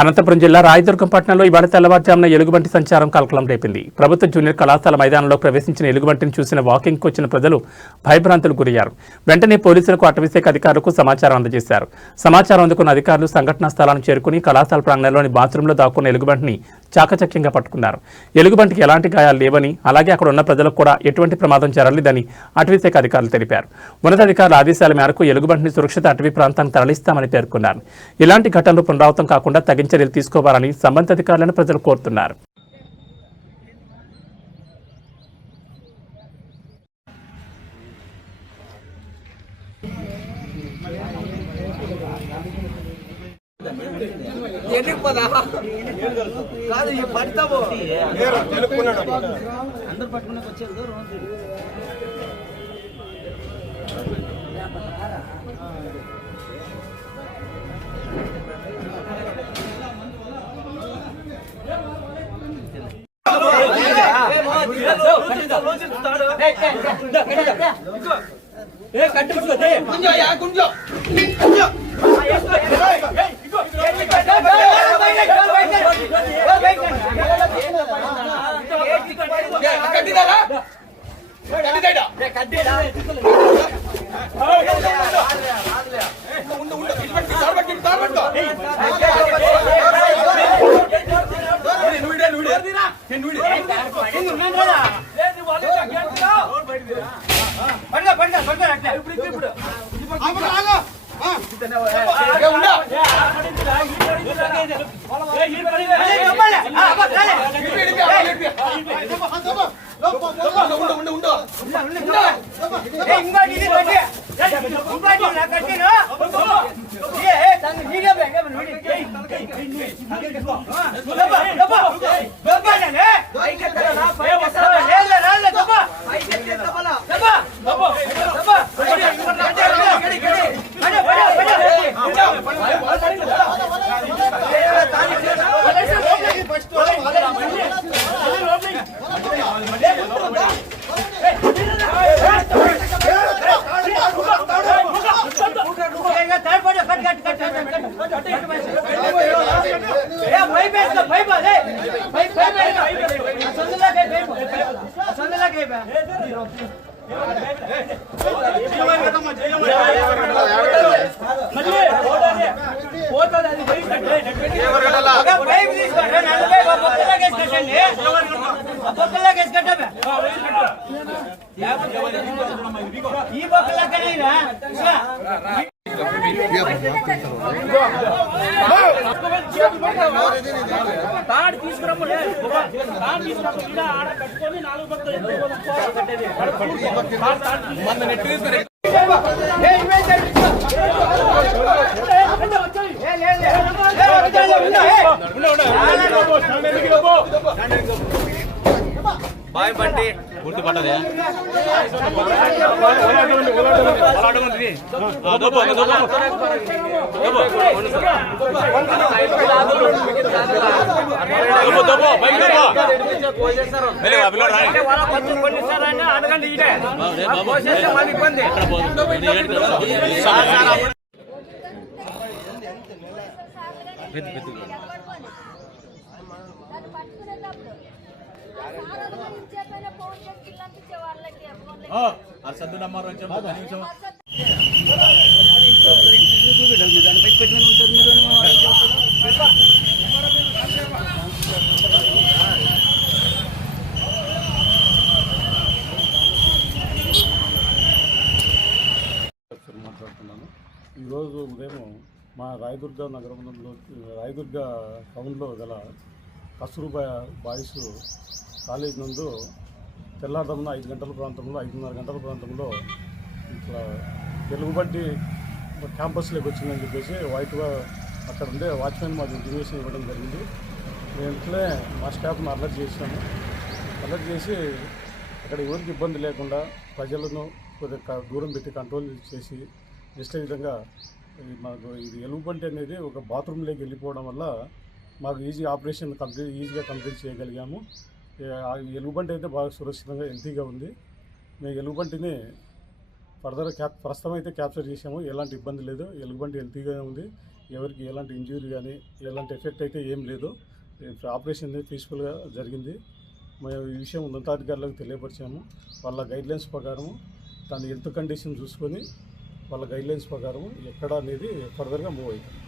అనంతపురం జిల్లా రాయదుర్గం పట్టణంలో ఇవాళ తెల్లవారుజామున ఎలుగుబంటి సంచారం కలకలం రేపింది. ప్రభుత్వ జూనియర్ కళాశాల మైదానంలో ప్రవేశించిన ఎలుగుబంటిని చూసిన వాకింగ్కు వచ్చిన ప్రజలు భయభ్రాంతులకు గురయ్యారు. వెంటనే పోలీసులకు, అటవీశాఖ అధికారులకు సమాచారం అందజేశారు. సమాచారం అందుకున్న అధికారులు సంఘటనా స్థలాన్ని చేరుకుని కళాశాల ప్రాంగణంలోని బాత్రూంలో దాక్కున్న ఎలుగుబంటిని చాకచక్యంగా పట్టుకున్నారు. ఎలుగుబంటికి ఎలాంటి గాయాలు లేవని, అలాగే అక్కడ ఉన్న ప్రజలకు కూడా ఎటువంటి ప్రమాదం జరగలేదని అటవీశాఖ అధికారులు తెలిపారు. ఉన్నతాధికారుల ఆదేశాల మేరకు ఎలుగుబంటిని సురక్షిత అటవీ ప్రాంతానికి తరలిస్తామని పేర్కొన్నారు. ఇలాంటి ఘటనలు పునరావృతం కాకుండా తగిన చర్యలు తీసుకోవాలని సంబంధిత అధికారులను ప్రజలు కోరుతున్నారు. అందరు పట్టుకునే వచ్చేది బాయ్ బండి గుర్తుపట్టదే సద్దు నమ్మారు మాట్లాడుతున్నాను. ఈరోజు ఉదయం మా రాయదుర్గ నగరంలో రాయదుర్గ టౌన్లో గల కస్తూర్బా బాయ్స్ కాలేజ్ నందు తెల్లారుజామున 5 గంటల ప్రాంతంలో 5:30 గంటల ప్రాంతంలో ఇట్లా ఎలుగుబంటి క్యాంపస్లోకి వచ్చిందని చెప్పేసి వైట్గా అక్కడ ఉండే వాచ్మెన్ మాకు ఇన్ఫర్మేషన్ ఇవ్వడం జరిగింది. వెంటనే మా స్టాఫ్ను అలర్ట్ చేసాము. అలర్ట్ చేసి అక్కడ ఎవరికి ఇబ్బంది లేకుండా ప్రజలను కొద్దిగా దూరం పెట్టి కంట్రోల్ చేసి నెక్స్ట్ విధంగా మాకు ఇది ఎలుగుబంటి అనేది ఒక బాత్రూంలోకి వెళ్ళిపోవడం వల్ల మాకు ఆపరేషన్ ఈజీగా కంప్లీట్ చేయగలిగాము. ఎలుగుబంటి అయితే బాగా సురక్షితంగా హెల్తీగా ఉంది. మేము ఎలుగుబంటిని ఫర్దర్ ప్రస్తుతం అయితే క్యాప్చర్ చేసాము. ఎలాంటి ఇబ్బంది లేదు. ఎలుగుబంటి హెల్తీగా ఉంది. ఎవరికి ఎలాంటి ఇంజురీ కానీ ఎలాంటి ఎఫెక్ట్ అయితే ఏం లేదు. ఆపరేషన్ అనేది పీస్ఫుల్గా జరిగింది. మేము ఈ విషయం ఉన్నతాధికారులకు తెలియపరిచాము. వాళ్ళ గైడ్లైన్స్ ప్రకారము దాని హెల్త్ కండిషన్ చూసుకొని వాళ్ళ గైడ్లైన్స్ ప్రకారం ఎక్కడ అనేది ఫర్దర్గా మూవ్ అవుతుంది.